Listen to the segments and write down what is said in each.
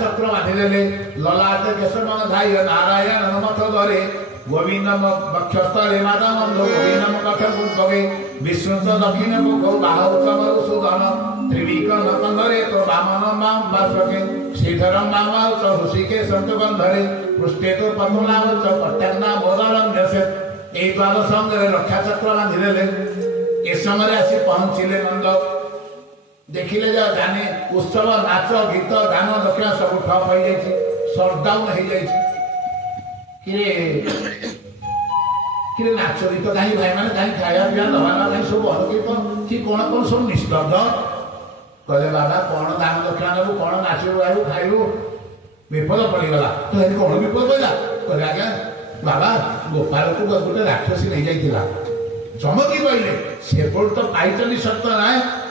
चक्र बांधिदेले ललाट केशव धाय नारायण मथ धरे गोविंदम वक्षस्थले माधवंध गोविंदम कठपुष्पे विष्णु दक्षिण मुख बाहु कमरुसूदन त्रिविक्रम कंधरे तो वामन माम वासके श्रीधरम नाम च ऋषिकेशं च गंधरे पृष्ठे तो पद्मनाभ च पट्टान्ना मोदरम जसे ए द्वार संगे रक्षा चक्र बांधिदेले ए समय आसी पहुंचिले नंद देखिले जा जाने उत्सव नाच गीत गान दक्षिण सब ठप हो जाइए शटडाउन हो जाइए कि नाच गीत कहीं भाई मैंने कहीं खाया पिया दबाना कहीं सब अनुकीत कि कौन कौन सब निस्तब्ध कहले बाबा कौन दान दक्षिणा देबू कौन नाचू गायू खाइबू विपद पड़गला तो ये कौन विपद पड़ा कहले आज्ञा बाबा गोपाल को गोटे राक्षसी नहीं जाइथिला चमकी कहले से तो पाइचनी सत्य ना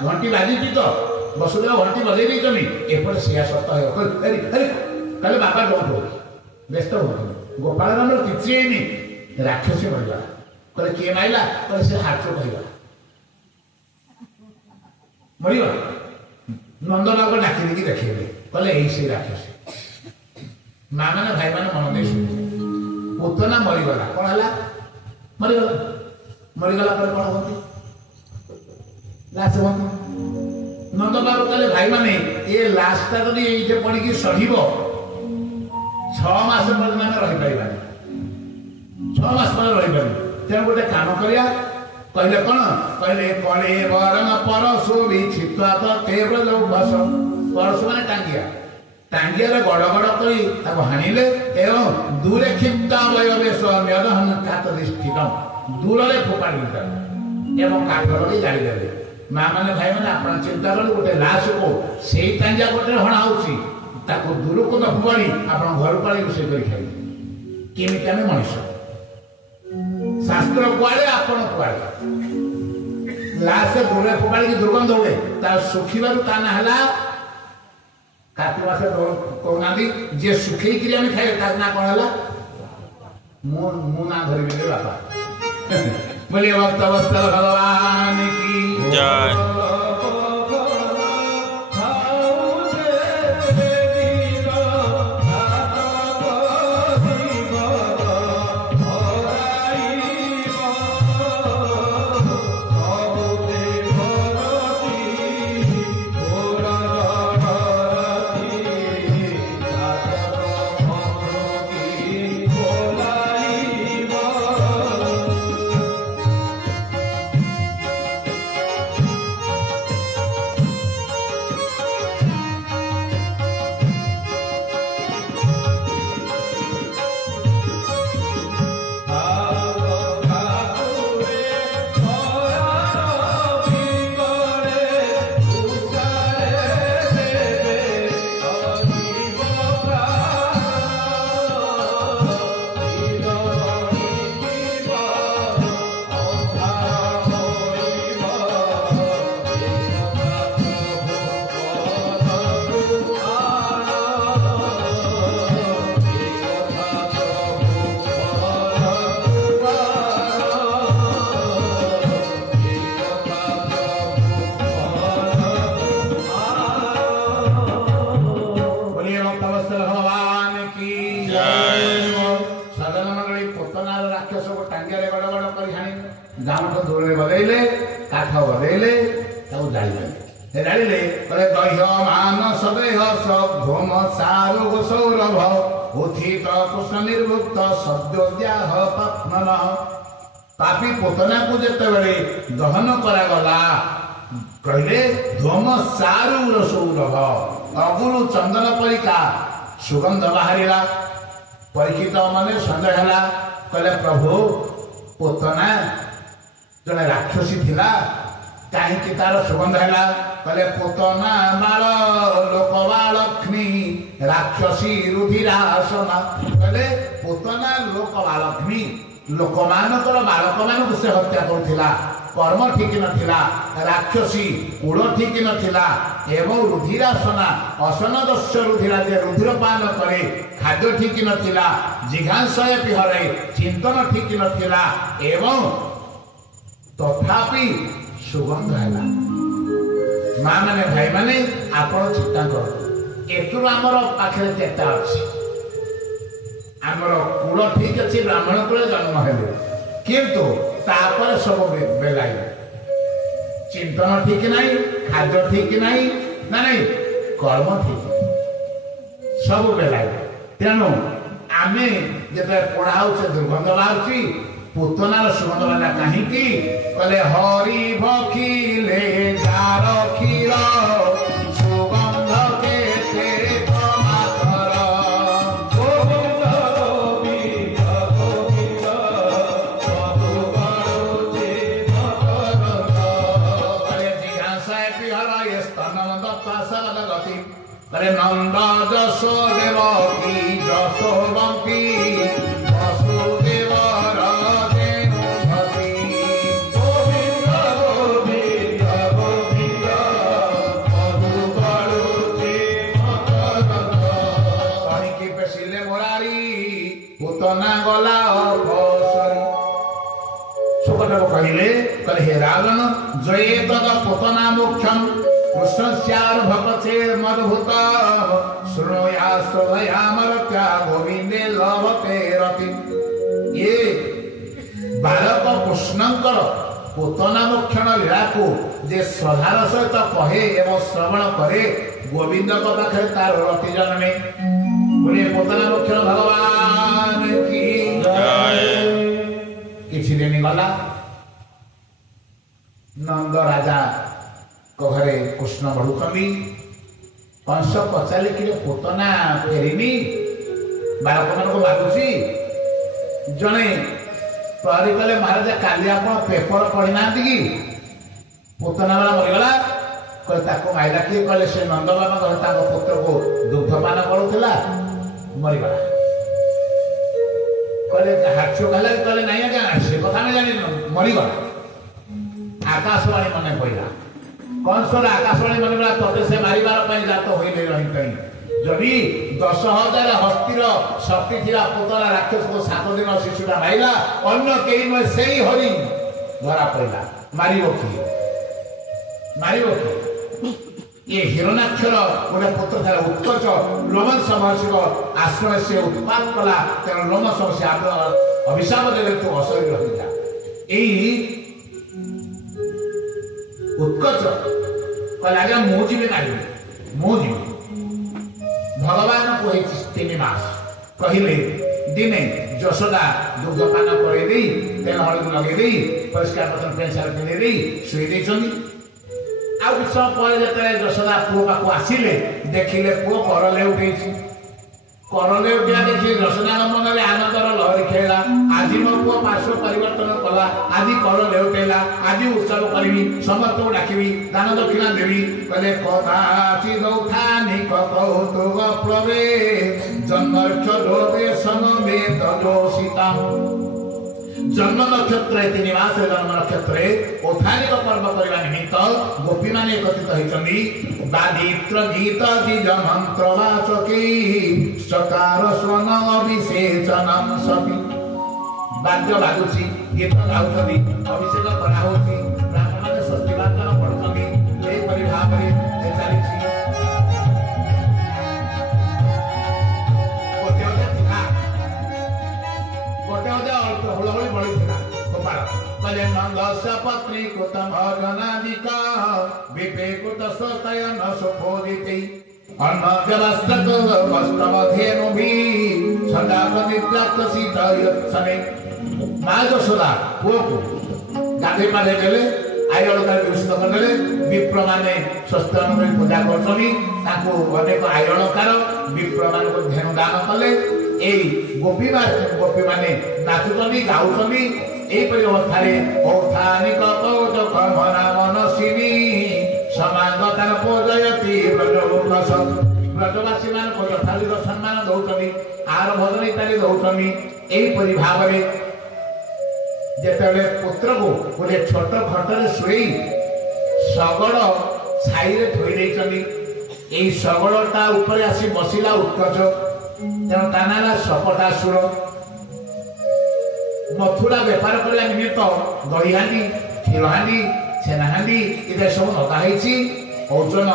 घंटी बाजी तो वसुदेव घंटी बजे नहीं एपटे सिया सत्य है कहले बाबा डोंट हो व्यस्त हो गोपाल नाम किसी नहीं राक्षसी मरगला कहले किए माइला कहले से हाथ कहला मरिगला नंदलाल को डाकी देखी देखेले कहले यही से राक्षसी माँ मैंने भाई मैंने मन दे पुतना मरीगला कौन है मरीगला मरीगला पर कौन होती लाश होती नंदलाल कहले भाई मैंने ये लाशटा जब ये पड़ी सढ़ 6 मास पर्यंत रही पार 6 मास पर रही पार तेणु गोटे काम करिया कहले कौन कहले कले बरम परशु विछित्वा तो तेव्र जो बस परशु मैंने टांगिया टांगिया गड़ गड़ कर हाणिले एवं दूरे क्षिप्ता वयवेश न्यदहन कातधिष्ठित दूर में फोपाड़ी एवं काठ लगे जाड़ीदेवे माँ मैंने भाई मैंने आप चिंता करें गोटे लाश को से टांगिया गोटे हणा होची दूर को तो फोपाड़ी आप घर पाड़ी रोषे कर खाई केमी आम मनुष्य शास्त्र कुआड़े आपण कुआड़े लाश दूर फोपाड़ी की दुर्गंध हुए तार सुखिबार ता ना हला कार्तिक मास कहना जे सुखी आम खाए तार ना कौन है मु ना धरबी बापा बोलिए भक्त वत्सल भगवान की जय। पापी पोतना को जिते बड़े दहन करागला कहले धूम सारू सौरभ अगुरु चंदन परिका सुगंध बाहरिला परीक्षित माने सन्देह है कहले प्रभु पोतना जड़े राक्षसी थिला कहीं तार सुगंध है कहले पोतना बाल लोकबालक्ष्मी राक्षसी रुधिरासना कहले पोतना लोकबालक्ष्मी लोक मानकर बालक मान से हत्या करुला कर्म ठीक नथिला राक्षसी कूल ठीक नथिला एवं रुधिरासना असनदस्य रुधिरा जे रुधिर पान करे खाद्य ठीक नथिला जिघांशय पिहरे चिंतन ठीक नथिला एवं तथापि सुगंध है माँ मैंने भाई मैंने आप चिंता कर एतुरु आमर पाखे चेता अच्छी आमर कूल ठीक अच्छे ब्राह्मण कूल जन्म हेलु किंतु तापर सब बेलाई चिंतन ठीक नहीं खाद्य ठीक नहीं ना नहीं कर्म ठीक सब बेलाई तेणु आमे जेते पढ़ाऊ से दुर्गंध बाहर पुतनार सुगंध बाला कहीं कहले हरि भखिले जार क्षीर सुगंध के तेरे मातर गोविंद गोविंद गोविंद प्रभु करुचे कहले जिज्ञासा प्रिहर ये स्तन दत्ता सगल गति कहले नंद जशोदेव की जशोवंती वसुदेव गला कहले कहले हे रावण जये तद पुतना मुख्यम कृष्ण श्यार भपचे मधुभूत श्रोया शोभयामर त्या गोविंदे लभते रति ये बालक कृष्णंकर पुतना मुक्षण लीला को जे श्रद्धार सहित कहे एवं श्रवण करे गोविंद पाखे तार रति जन्मे बोले पुतना मुक्षण भगवान की किसी दिन गला नंद राजा घरे कृष्ण बढ़ुचंदी कंस पचारे कि पुतना फेरिनी बालक मान मागुची जड़े प्रहरी कले महाराज काली आप पेपर पढ़ी ना कि पुतना वाला मरीगला कहले माइला किए कहले से नंद बाबा पुत्र को दुग्धपान करूला मरीगला कहले हाथ कहले नहीं आज्ञा से कथा नहीं जानी मरीगला आकाशवाणी मन पड़ा कंसर आकाशवाणी मन पड़ा तोते से मारिबार जात हो रही जदि 10,000 हस्तीर शक्ति थी पुतला राक्षस को 7 दिन शिशुरा माइला अन्य कई नुहे से ही हरि धरा पड़ा मारिब ये हिरणाक्षर गोटे पुत्र था उत्कच लोमस महर्षि आश्रम से उत्पाद कला तेणु लोमस से अभिशाप देवे तू अशरीर रही था यही उत्कच कहले आज्ञा मुझे मारिबे मुझे भगवान को 3 मास कहले दिने यशोदा दुग्धपान कर तेल हलदी लगे परिष्कार पतन पेंट सार्ट पिंधे शुई देछनी आ किछ समय पर जते यशोदा पुओ पाखु आसिले देखिले पुओ करले उठे देखी यशोदा मन में आनंदर लहरी खेला आज मो पुओ पार्श्व परिवर्तन कला आज कर लेउटेला आज उत्सव करी समस्त को डाकबी दान दक्षिणा देवी कहले कदाचि दौथानि कौतुक प्लवे जन्मर्क्ष लोभे सममे तजोषिता जन्म नक्षत्र 3 मास जन्म नक्षत्र ओथानिक पर्व करने निमित्त गोपी मान एकत्रित होती बादित्र गीत द्विज मंत्र वाचकी सकार स्वन अभिषेचनम सती वाद्य बाजुची गीत गाउछनी अभिषेक कराउछि ब्राह्मण माने षष्ठी वाचन पढुछनी एई परि भाबरे चलिछि कहले नंदस पत्नी कुतम जनादिका विपे कुत स्वयन सुखोदिते अन्न व्यवस्थक वस्तव धेनु भी सदा नित्याक्त सीता यत्सने मां यशोदा पुओ को गाधे पाधे देले आयण का विष्णु करले विप्र माने शस्त्र में पूजा करछनी ताको अनेक आयणकार विप्र मान को धेनु दान कले एई गोपी माने नाचुचनी गाउचनी एपरि अवस्थारे औथानिक कौतुक मना मनसिनी समागतान पूजयति ब्रजलोकस ब्रजवासी मान को यथालिक सम्मान दौचनी आर भजन इत्यादि दौचनी एपरि भावरे जेतेबेले पुत्र को गोटे छोट खटरे शुई शगड़ छाई रे थोई देइचनी एई शगड़टा ऊपर आसी बसिला उत्कच तेणु तानाला सपटासुर मथुरा बेपार करने निमित्त दही हांडी क्षीर हांडी छेना हांडी इत्यादि सब नता ओजन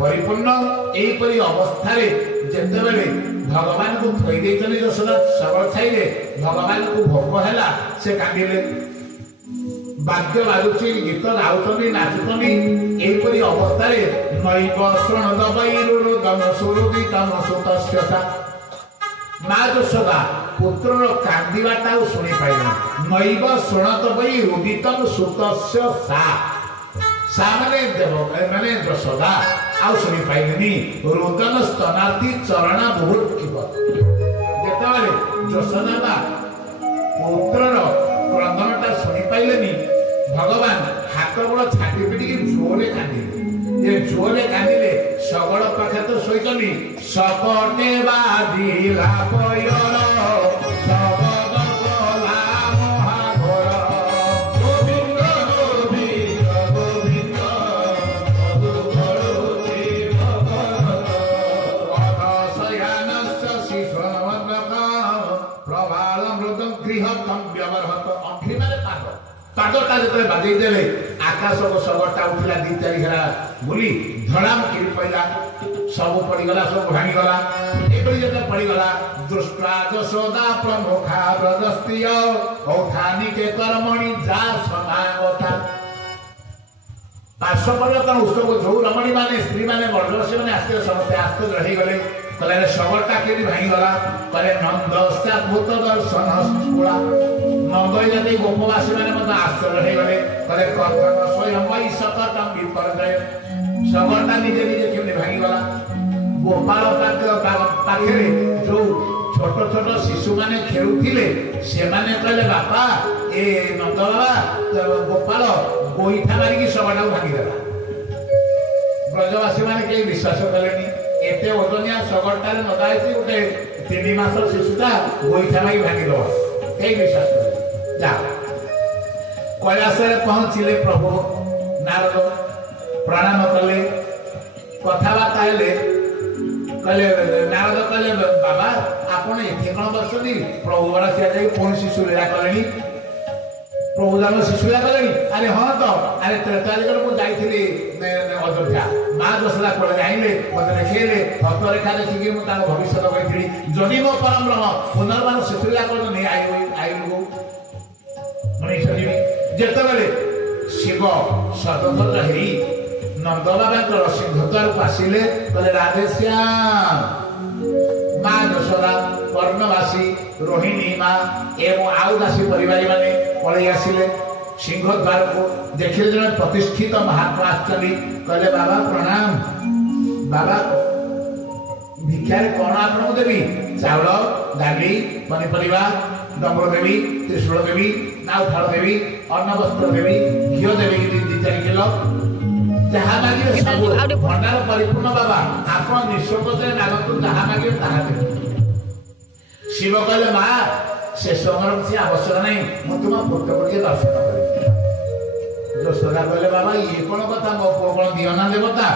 परिपूर्ण यहीपरि अवस्था जितेबले भगवान को थई देइछन यशोदा शगड़ छाइले भगवान को भोक हैला से कांदिले वाद्य बाजुची गीत गाउछनी नाचुछनी एपरि अवस्था नैव श्रणद वैरुरुदम सुरुदितम सुतस्यता माँ यशोदा पुत्र कांदिबाटा शुणी पाइले नैव श्रणद वैरुदितम सुतस्य सा माने देव माने यशोदा आउ शुणी पाइलेनी रुदन स्तनार्थी चरण बहुत किब जेतबेले यशोदा पुत्रर क्रंदनटा शुणी पाइलेनी भगवान हाथ गोड़ छाटी पिटिकी जोरे कांदिले ये जोरे कांदिले शगड़ पाखे तो शोइछनी सकटे बाजिला पयर शबद कला महाघर गोविंद गोविंद गोविंद मधुकरुति भगवत अधशयानस्य शिशुमन्नक प्रबाल मृदं गृहतं व्यवहत अंघ्रि माने पादटा जो बाजई देले आकाश को शगड़टा उठला दी चारि घेरा बुली धड़ाम किरी पड़ा सब पड़गला सब भांगीगला एपरी जो पड़गला दुष्टा यशोदा प्रमुखा ब्रजस्त्रिय औठानी के कर्मणि जा समागता पार्श्व पर्यटन उत्सव जो रमणी माने स्त्री माने बड़सी माने आस्ते समस्ते आश्चर्य रही गले कहले शगड़टा के भांगीगला कहले नंदस्या भूत दर्शन स्कूला नंदई जाति गोपवासी माने मत आश्चर्य रही गले कहले कथन स्वयं वै सकटम विपर्जय शगड़टा निजे निजे केमने भांगीगला गोपाल पाखे जो छोट छोट शिशु माने खेलुथिले से माने कहले बापा ए नंद बाबा गोपाल गोईठा मारिकी शगड़टा भांगीदेला ब्रजवासी माने के विश्वास कलेनी एते ओजनिया शगड़टारे नदाइछि गोटे 3 मास शिशुटा गोईठा मारी भांगीदब के विश्वास करे जा कैलासरे पहुंचिले प्रभु नारद प्रणाम कले कथबार्ता हेले कहले नारद कहले बाबा आपण एथे कोन बसनी प्रभु बड़ा सिया जाई कोन शिशु लीला कलेनी प्रभु जान शिशु लीला कलेनी अरे हां तो अरे त्रेतायुग को जाईथिली अयोध्या मां दशला कोले आइले मते देखेले भक्त रेखा देखि मु ता भविष्य कहथिली जदि मो परम ब्रह्म पुनर्बार शिशु लीला को नै आइलु मनीष जीवी जेतबेले शिव सदन रही नंद बाबा सिंहद्वार को आसिले कहले राधेश्याम माँ यशोदा कर्णवासी रोहिणी माँ एवं आउ दासी परिवारी माने पलि आसिले सिंहद्वार को देखिले जन प्रतिष्ठित महात्मा आसचली कहले बाबा प्रणाम बाबा भिक्षारे कौन आपको देवी चाउल दाली पनीपरिया डंबर देवी त्रिशूल देवी नाउ फल देवी अन्न वस्त्र देवी घी देवी 2-4 किलो जहाँ मागे सब भंडार परिपूर्ण बाबा आप निःसंकोचे लागतु जहाँ मागे ताहा देवी शिव कहले माँ से समय किसी आवश्यक नहीं मु तुम पुत्र को दर्शन कर यशोदा कहले बाबा ये कौन कथा मो पुओ कौन दियना देवता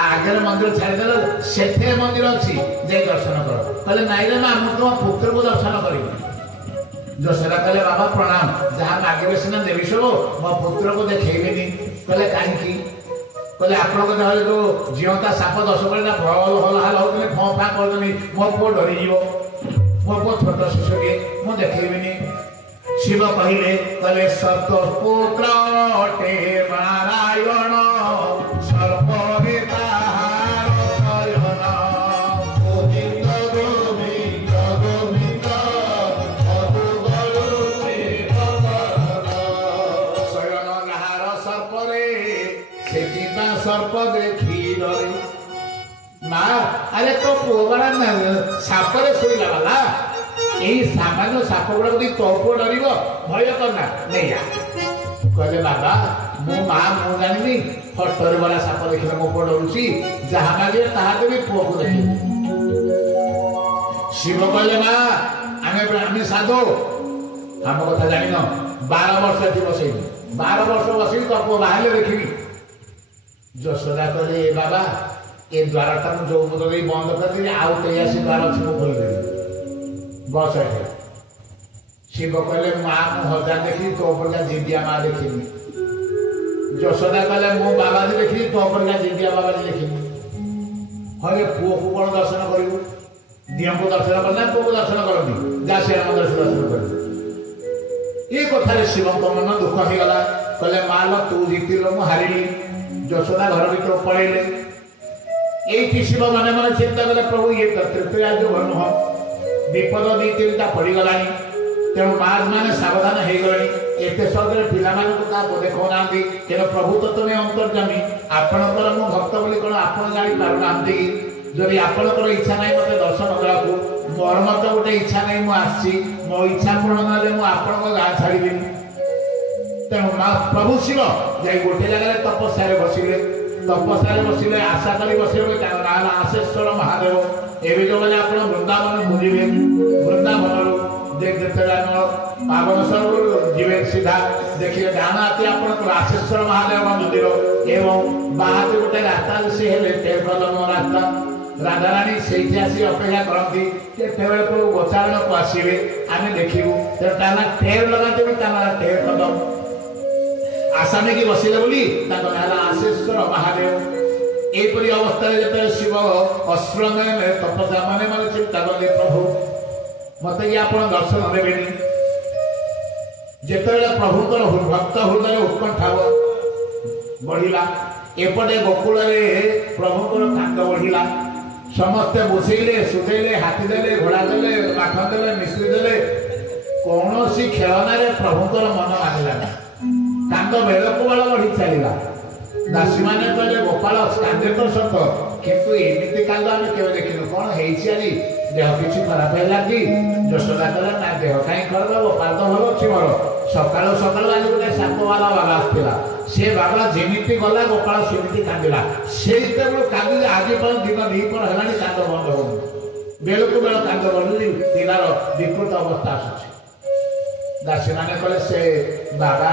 आगे मंदिर छाड़देल से मंदिर अच्छी जाए दर्शन कर कहले नाई रे माँ मु तुम पुत्र को दर्शन करी यशोदा कहले बाबा प्रणाम जहाँ मागे सीना देवी सब मो पुत्र को देखेबेनी कहले कहीं कहले आप जो जीवता साप 10 पड़ा भल हल हाल होते फँ फाँ कर मो पुओ डरीज मो पुओ छोट शिशुटे मु देखेबेनी शिव कहले कहले सतपुत्र अटे नारायण सर्परे ताहार नयन गोविंद गोविंद गोविंद मधुकरुति भगवत शयन नाहार सर्परे सेठिबा सर्प देखी डरे माँ अरे तो पुओ बड़ा सापरे शोला वाला यही सामान्य साप गुड़ा तो पुओ डर भय करना नहीं आ कहले बाबा मो माँ मु जानी हटरे वाला साप देखिए मो पुओ डरुची जहाँ मागे ताहा देवी पुओ को देख शिव कहले माँ आम साधु आम कथा जान 12 वर्ष थी बसई 12 वर्ष बसई तो पुओ बाहर देखी यशोदा कहले बाबा ए द्वारटा जो बंद कर आउ कहीं आसी द्वार अच्छी खोलदेवी बस है शिव कहले माँ मु हजार देखी तो प्रकार जिदिया माँ देखी ଯଶୋଦା କହିଲେ ମୁଁ ବାବାଜୀ ଦେଖିଲି ତୋ ପରିକା ଜିଦିଆ ବାବାଜୀ ଦେଖିଲି। ହରେ ପୁଅକୁ କଣ ଦର୍ଶନ କରିବୁ? ଦିଅଙ୍କୁ ଦର୍ଶନ କଲେ ପୁଅକୁ ଦର୍ଶନ କରନ୍ତି, ଯା ଶ୍ରୀରାମ ଦର୍ଶନ କରିବୁ। ଏ କଥାରେ ଶିବଙ୍କ ମନ ଦୁଃଖ ହେଇଗଲା। କହିଲେ ମା ଲୋ ତୁ ଜିତିଲୁ ମୁଁ ହାରିଲି। ଯଶୋଦା ଘର ଭିତରୁ ପଳେଇଲେ। এইটি শিব মনে মনে চিন্তা কলে প্রভু ইয়ে তো তৃতীয় যুগ নুহ, বিপদ দুই তিনটা পড়িগলানি, তেমন মা মানে সাবধান হয়ে গলানি। এতে সহজে পিলামানଙ୍କୁ কাহাକୁ ଦେଖାଉନାହାନ୍ତି, କିନ୍ତୁ ପ୍ରଭୁ ତ ତୁମେ ଅନ୍ତର୍ଯାମୀ, ଆପଣଙ୍କର ମୁଁ ଭକ୍ତ ବୋଲି କ'ଣ ଆପଣ ଜାଣିପାରୁନାହାନ୍ତି? ଯଦି ଆପଣଙ୍କର ଇଚ୍ଛା ନାହିଁ ମୋତେ ଦର୍ଶନ ଦେବାକୁ, ମୋର ମଧ୍ୟ ଗୋଟେ ଇଚ୍ଛା ନାହିଁ, ମୁଁ ଆସିଛି, ମୋ ଇଚ୍ଛା ପୂରଣ ନହେଲେ ମୁଁ ଆପଣଙ୍କ ଗାଁ ଛାଡ଼ିବିନି। ତେଣୁ ପ୍ରଭୁ ଶିବ ଯାଇ ଗୋଟେ ଜାଗାରେ ତପସ୍ୟାରେ ବସିଲେ। ତପସ୍ୟାରେ ବସିଲେ, ଆଶା କରି ବସିଲେ, ତାଙ୍କ ନାଁ ହେଲା ଆଶେଶ୍ୱର ମହାଦେବ। ଏବେ ଯେଉଁମାନେ ଆପଣ ବୃନ୍ଦାବନ ବୁଲିବେ, ବୃନ୍ଦାବନରୁ ଯେତେବେଳେ ଆମର ପାବନ ସରୋବର ଯିବେ ସିଧା ଦେଖିବେ ଡାହାଣ ହାତେ ଆପଣଙ୍କର ଆଶେଶ୍ୱର ମହାଦେବ ମନ୍ଦିର ଏବଂ ବାହାରେ ଗୋଟେ ରାସ୍ତା ସେ ହେଲେ ତେରକଦମ ରାସ୍ତା। ରାଧାରାଣୀ ସେଇଠି ଆସି ଅପେକ୍ଷା କରନ୍ତି କେତେବେଳେ କୋଉ ଗୋଚାରଣକୁ ଆସିବେ ଆମେ ଦେଖିବୁ। ତେଣୁ ତା ନାଁ ଟେର ଲଗାନ୍ତି, ତା ନାଁ ଟେର କଦମ। ଆଶା ନେଇକି ବସିଲେ ବୋଲି ତାଙ୍କ ନାଁ ହେଲା ଆଶେଶ୍ୱର ମହାଦେବ। ଏହିପରି ଅବସ୍ଥାରେ ଯେତେବେଳେ ଶିବ ଅଶ୍ରମରେ ତପସ୍ୟା ମନେ ମନେ ଚିନ୍ତା କଲେ ପ୍ରଭୁ ମତେ କି ଆପଣ ଦର୍ଶନ ଦେବେନି। ଯେତେବେଳେ ପ୍ରଭୁଙ୍କର ଭକ୍ତ ହୃଦୟରେ ଉତ୍କଣ୍ଠା ବଢିଲା, ଏପଟେ ଗୋକୁଳରେ ପ୍ରଭୁଙ୍କର କାନ୍ଦ ବଢିଲା। ସମସ୍ତେ ବୁଝେଇଲେ, ସୁଝେଇଲେ, ହାତୀ ଦେଲେ, ଘୋଡ଼ା ଦେଲେ, ମାଖନ ଦେଲେ, ମିଶ୍ରି ଦେଲେ, କୌଣସି ଖେଳନାରେ ପ୍ରଭୁଙ୍କର ମନ ମାନିଲା ନା। କାନ୍ଦ ବେଳକୁ ବେଳ ବଢି ଚାଲିଲା। ଦାସୀମାନେ କହିଲେ ଗୋପାଳ କାନ୍ଦେ ତ ସତ, କିନ୍ତୁ ଏମିତି କାନ୍ଦ ଆମେ କେବେ ଦେଖିନୁ, କଣ ହେଇଛି ଆଜି? ଦେହ କିଛି ଖରାପ ହେଲା କି? ଯଶୋଦା କହିଲା ନା ଦେହ କାହିଁ ଖରାପ ହବ, ପାଦ ଭଲ ଅଛି ମୋର। ସକାଳୁ ସକାଳୁ ଆଜି ଗୋଟେ ସାପବାଲା ବାବା ଆସିଥିଲା, ସେ ବାବା ଯେମିତି ଗଲା ଗୋପାଳ ସେମିତି କାନ୍ଦିଲା। ସେଇତେବେଳୁ କାନ୍ଦିଲେ ଆଜି ପାଇଁ ଦିନ ଦ୍ୱିପହର ହେଲାଣି କାନ୍ଦ ବନ୍ଦ ହଉନି। ବେଳକୁ ବେଳ କାନ୍ଦ ବଢୁଛି, ପିଲାର ବିକୃତ ଅବସ୍ଥା ଆସୁଛି। ଦାସୀମାନେ କହିଲେ ସେ ବାବା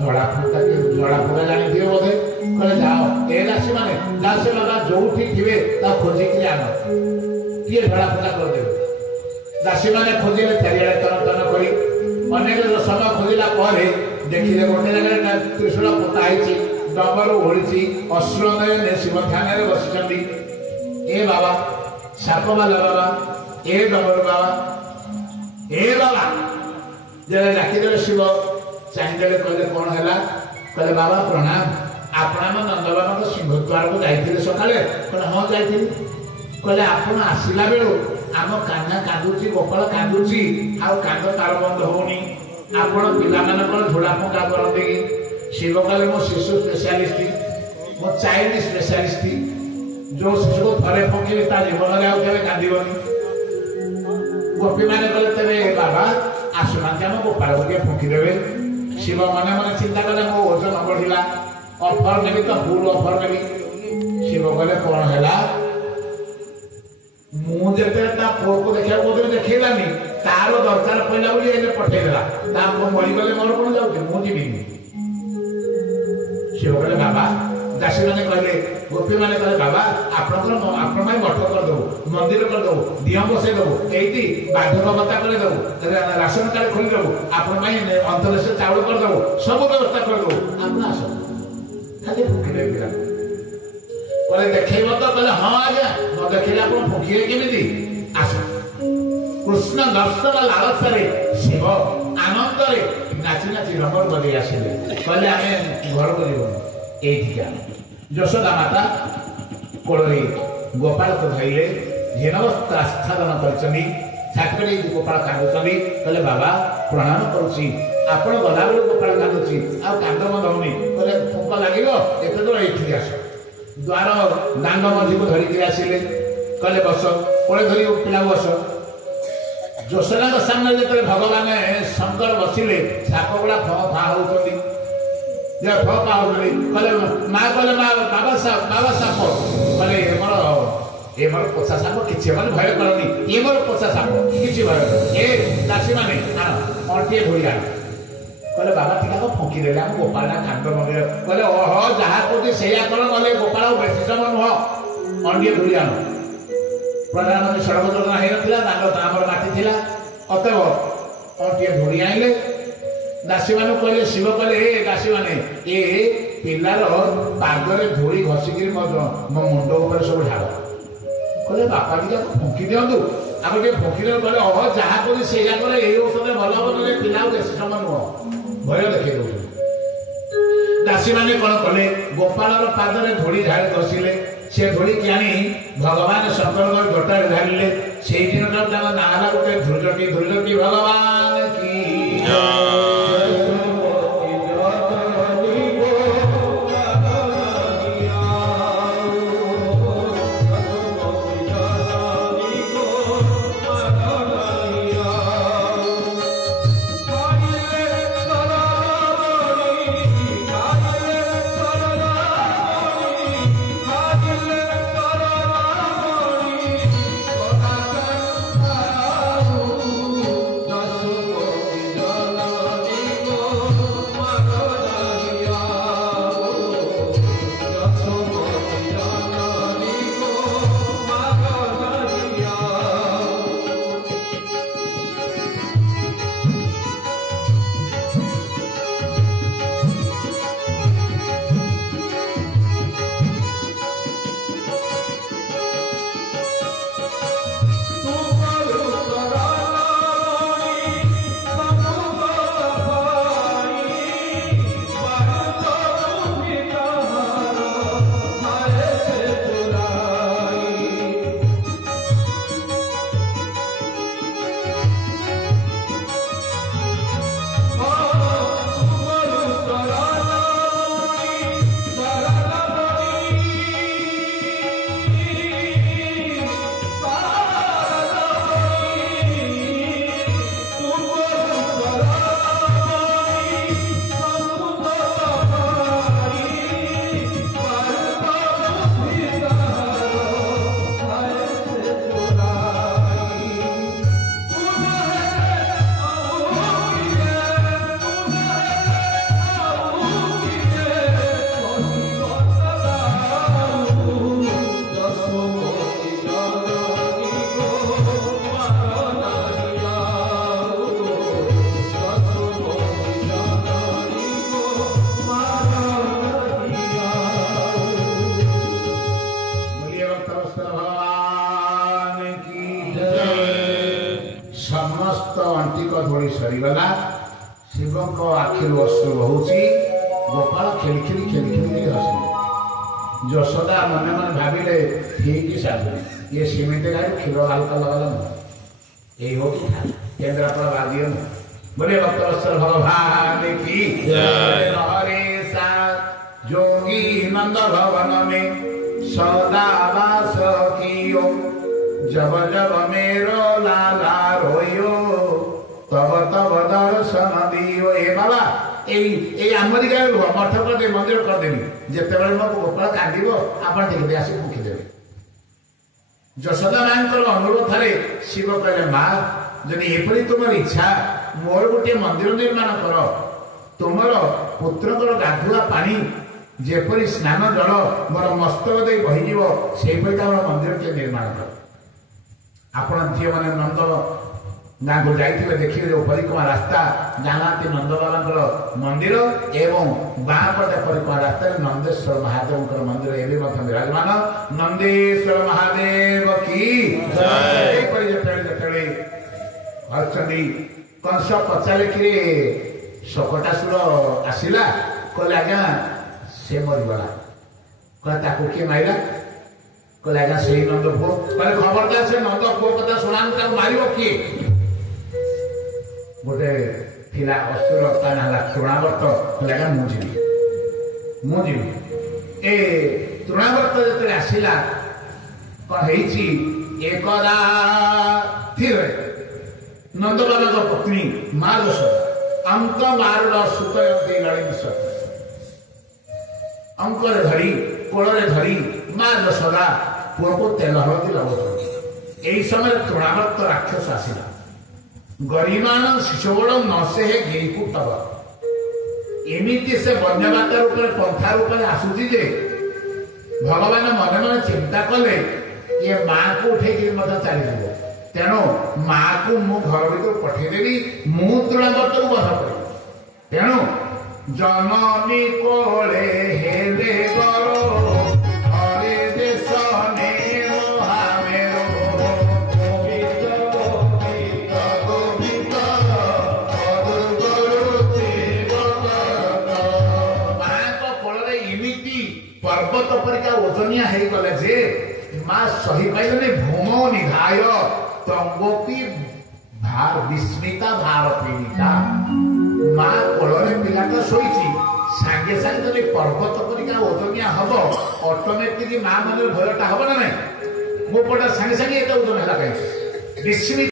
ଝଡ଼ା ଫୁଙ୍କା ଜାଣିଥିବେ ବୋଧେ, କହିଲେ ଯାଅ ଏ ଦାସୀମାନେ ଯାଅ ସେ ବାବା ଯୋଉଠି ଥିବେ ତା ଖୋଜିକି ଆଣ, କିଏ ଝଡ଼ା ଫୁଙ୍କା କରିଦେବେ। ଦାସୀମାନେ ଖୋଜିଲେ ଚାରିଆଡେ ତନ ତନ କରି, ଅନେକ ସମୟ ଖୋଜିଲା ପରେ ଦେଖିଲେ ଗୋଟେ ଜାଗାରେ ତ୍ରିଶୂଳ ପୋତା ହେଇଛି, ଡମ୍ବରୁ ଓଳିଛି, ଅଶ୍ରୁନୟନେ ଶିବ ଧ୍ୟାନରେ ବସିଛନ୍ତି। ଏ ବାବା ସାପବାଲା ବାବା, ଏ ଡମ୍ବରୁ ବାବା, ଏ ବାବା ଯେବେ ଡାକିଦେଲେ ଶିବ ଚାହିଁଦେଲେ, କହିଲେ କଣ ହେଲା? କହିଲେ ବାବା ପ୍ରଣାମ, ଆପଣ ଆମ ନନ୍ଦବାବାଙ୍କ ସିଂହଦ୍ୱାରକୁ ଯାଇଥିଲେ ସକାଳେ? କହିଲେ ହଁ ଯାଇଥିଲି। କହିଲେ ଆପଣ ଆସିଲା ବେଳୁ ଆମ କାହ୍ନା କାନ୍ଦୁଛି, ଗୋପାଳ କାନ୍ଦୁଛି, ଆଉ କାନ୍ଦ ତାର ବନ୍ଦ ହଉନି, ଆପଣ ପିଲାମାନଙ୍କର ଝୋଡ଼ା ଫୁଙ୍କା କରନ୍ତି କି? ଶିବ କହିଲେ ମୋ ଶିଶୁ ସ୍ପେଶାଲିଷ୍ଟ, ମୋ ଚାଇଲ୍ଡ ସ୍ପେଶାଲିଷ୍ଟ, ଯୋଉ ଶିଶୁକୁ ଥରେ ଫୁଙ୍କିଲେ ତା ଜୀବନରେ ଆଉ କେବେ କାନ୍ଦିବନି। ଗୋପୀମାନେ କହିଲେ ତେବେ ବାବା ଆସୁନାହାନ୍ତି ଆମ ଗୋପାଳକୁ ଟିକେ ଫୁଙ୍କିଦେବେ। ଶିବ ମନେ ମନେ ଚିନ୍ତା କଲେ ମୋ ଓଜନ ବଢିଲା, ଅଫର ନେବି ତ ଫୁଲ ଅଫର ନେବି। ଶିବ କହିଲେ କଣ ହେଲା? ମୁଁ ଯେତେବେଳେ ତା ପୁଅକୁ ଦେଖିବାକୁ କହୁଥିଲି ଦେଖେଇଲାନି, ତାର ଦରକାର ପଇଲା ବୋଲି ଏବେ ପଠେଇଦେଲା। ତା ପୁଅ ମରିଗଲେ ମୋର କଣ ଯାଉଛି, ମୁଁ ଯିବିନି। ଶିବ କହିଲେ ବାବା, ଦାସୀମାନେ କହିଲେ, ଗୋପୀମାନେ କହିଲେ ବାବା ଆପଣଙ୍କର ଆପଣ ପାଇଁ ମଠ କରିଦେବୁ, ମନ୍ଦିର କରିଦେବୁ, ଦିଅ ବସେଇ ଦେବୁ, ଏଇଠି ବାର୍ଦ୍ଧକ୍ୟ ଭତ୍ତା କରିଦେବୁ, ରାସନ କାର୍ଡ ଖୋଲିଦେବୁ, ଆପଣ ପାଇଁ ଅନ୍ତର୍ଦେଶୀୟ ଚାଉଳ କରିଦେବୁ, ସବୁ ବ୍ୟବସ୍ଥା କରିଦେବୁ, ଆପଣ ଆସନ୍ତୁ ଖାଲି ଫୁଙ୍କିଦେବେ ପିଲା। କହିଲେ ଦେଖେଇବ ତ? କହିଲେ ହଁ ଆଜ୍ଞା, ନ ଦେଖେଇଲେ ଆପଣ ଫୁଙ୍କିବେ କେମିତି? ଆସ। କୃଷ୍ଣ ଦର୍ଶନ ଲାଳସାରେ ଶିବ ଆନନ୍ଦରେ ନାଚି ନାଚି ରଙ୍ଗର ବଦେଇ ଆସିଲେ। କହିଲେ ଆମେ ଘରକୁ ଯିବୁନି, ଏଇଠିକା। ଯଶୋଦା ମାତା କୋଳରେ ଗୋପାଳକୁ ଧରିଲେ, ହୀନବସ୍ତ୍ର ଆଚ୍ଛାଦନ କରିଛନ୍ତି, ଛାତିରେ ଗୋପାଳ କାନ୍ଦୁଛନ୍ତି। କହିଲେ ବାବା ପ୍ରଣାମ କରୁଛି, ଆପଣ ଗଲାବେଳୁ ଗୋପାଳ କାନ୍ଦୁଛି, ଆଉ କାନ୍ଦ ବନ୍ଦ ହଉନି। କହିଲେ ଫୁଙ୍କ ଲାଗିବ, ଏତେ ଦୂର ଏଇଠିକି ଆସ। ଦ୍ୱାର ଦାଣ୍ଡ ମଝିକୁ ଧରିକି ଆସିଲେ, କହିଲେ ବସ, କୋଳେ ଧରି ପିଲାକୁ ବସ। ଯଶୋଦାଙ୍କ ସାମ୍ନାରେ ଯେତେବେଳେ ଭଗବାନ ଶଙ୍କର ବସିଲେ, ସାପ ଗୁଡା ଫ ଫା ହଉଛନ୍ତି, ଫ ଫା ହଉଛନ୍ତି। କହିଲେ ମା, କହିଲେ ମା ବାବା ସାପ, କହିଲେ ଏ ମୋର ପୋଷା ସାପ, କିଛି ମାନେ ଭୟ କରନି, ଏ ମୋର ପୋଷା ସାପ, କିଛି ଭୟ କର। ଏ ଦାସୀ ମାନେ ଆଣ ଅଣ୍ଟିଏ ଧୋଇ ଆଣ। କହିଲେ ବାବା ଟିକେ ଆଗ ଫୁଙ୍କି ଦେଲେ, ଆମ ଗୋପାଳ କାନ୍ଦ ମନ୍ଦିର। କହିଲେ ଓହୋ ଯାହା କହୁଛି ସେଇଆ କର, ନହେଲେ ଗୋପାଳ ବେଶୀ ସମୟ ନୁହଁ, ଅଣ୍ଟିଏ ଧୋଇ ଆଣ। ପ୍ରଧାନମନ୍ତ୍ରୀ ସଡ଼କ ଯୋଜନା ହେଇନଥିଲା, ଦାଣ୍ଡ ଆମର ମାଟି ଥିଲା, ଅତଏବ ଅଣ୍ଟିଏ ଧୋଇ ଆଣିଲେ। ଦାସୀମାନଙ୍କୁ କହିଲେ, ଶିବ କହିଲେ ଏ ଦାସୀମାନେ ଏ ପିଲାର ପାଦରେ ଧୂଳି ଘଷିକିରି ମୋ ମୁଣ୍ଡ ଉପରେ ସବୁ ଢାଳ। କହିଲେ ବାପା ଟିକେ ଫୁଙ୍କି ଦିଅନ୍ତୁ। ଆମେ ଟିକେ ଫୁଙ୍କି ଦେଲେ କହିଲେ ଅହ ଯାହା କଲି ସେଇଆ କଲେ ଏଇ ଔଷଧ ଭଲ ହବ ନହେଲେ ପିଲା ଆଉ ବେଶୀ ସମୟ ନୁହଁ। ଭୟ ଦେଖେଇ ଦଉଛନ୍ତି। ଦାସୀମାନେ କଣ କଲେ ଗୋପାଳର ପାଦରେ ଧୂଳି ଢାଳି ଘଷିଲେ। ସେ ଧୂଳିକି ଆଣି ଭଗବାନ ଶଙ୍କରଙ୍କ ଜଟାରେ ଢାଳିଲେ। ସେଇ ଦିନଠାରୁ ତାଙ୍କ ନାଁ ହେଲା ଗୋଟେ ଧ୍ରୁଜଟି। ଧ୍ରୁଜଟି ଭଗବାନ କି ସରିଗଲା। ଶିବଙ୍କ ଆଖିରୁ ଅଶ୍ରୁ ବହୁଛି। ଗୋପାଳ ଖେଳି ଖେଳି ଖେଳି ଖେଳି ହସିଲେ। ଯଶୋଦା ମନେ ମନେ ଭାବିଲେ ଠିକ ସାଧୁ ଇଏ ସେମିତି ଗାଈ କ୍ଷୀର ହାଲକା ଲଗାଲା ନୁହଁ ଏଇ ହଉ କି କେନ୍ଦ୍ରାପଡ଼ା ବାଦିଅ ନୁହଁ बोले भक्तवत्सल भगवान की हरे सा जोगी नंद भवन में सदा वास कियो जब जब मेरो लाला रोयो तब तब दर्शन दियो। ए बाबा ए आमरी गाय रुह मठ करदे मंदिर करदेवी जिते मो गोपाल कांदिब आप आस फुकीदेवे। यशोदा मां अनुरोध शिव कहले माँ जदि एपरी तुम इच्छा मोर गोटे मंदिर निर्माण कर तुमर पुत्र गाधुआ पानी जेपरी स्नान जल मोर मस्तक दे बहीज से मंदिर के निर्माण कर। आपण झील मैंने नंद गाँ को जाइए देखिए जो परिक्रमा रास्ता जानाती नंद बाबा मंदिर एवं बाँ पटे परिक्रमा रास्ता नंदेश्वर महादेव मंदिर एवं विराजमान। नंदेश्वर महादेव की अर्चनी कंस पचारे कि शकटासुर आसला कहले आज्ञा से मरीगला कहला किए मारा कहले आज्ञा से नंद पुओ कहले खबरदार से नंद पुओ कथा शुणा मार किए गोटे थिला असुर ता ना तृणावर्त कहले आज्ञा मुझी ए तृणावर्त जो आसला कौन एकदा थिर नंद बाबा पत्नी माँ यशोदा अंक मार सुतयती लड़ी अंक धरी कोल धरी माँ यशोदा पुओ को तेल हलदी लगे। यही समय तृणावर्त राक्षस आसला गरिमाण शिशुबड़ न से गिरीकूटब एमती से बन्यवाद रूप पंथा रूप आसूची जे भगवान मन मन चिंता कले ये माँ को उठे मत चली तेणु माँ को मु घर भर पठेदेवी मु तृणावर्त को बध कर तेणु জননী কোলে হেলে গর হরে দেশ নে মহামেরো ମାଙ୍କ କୋଳରେ ଏମିତି ପର୍ବତ ପରିକା ଓଜନିଆ ହେଇଗଲେ ଯେ ମା ସହି ପାଇଲେନି ଭୂମ ନିଧାୟ ତଙ୍ଗୋପି ବିସ୍ମିତା ଭାର ପୀଡ଼ିତା ମା କୋଳରେ ପିଲାଟା ଶୋଇଛି ସାଙ୍ଗେ ସାଙ୍ଗେ ଯଦି ପର୍ବତ ପରିକା ଓଜନିଆ ହବ ଅଟୋମେଟିକ ମା ମନରେ ଭୟଟା ହବ ନା ନାଇଁ ମୋ ପଟା ସାଙ୍ଗେ ସାଙ୍ଗେ ଏତେ ଓଜନ ହେଲା କାହିଁକି ବିସ୍ମିତ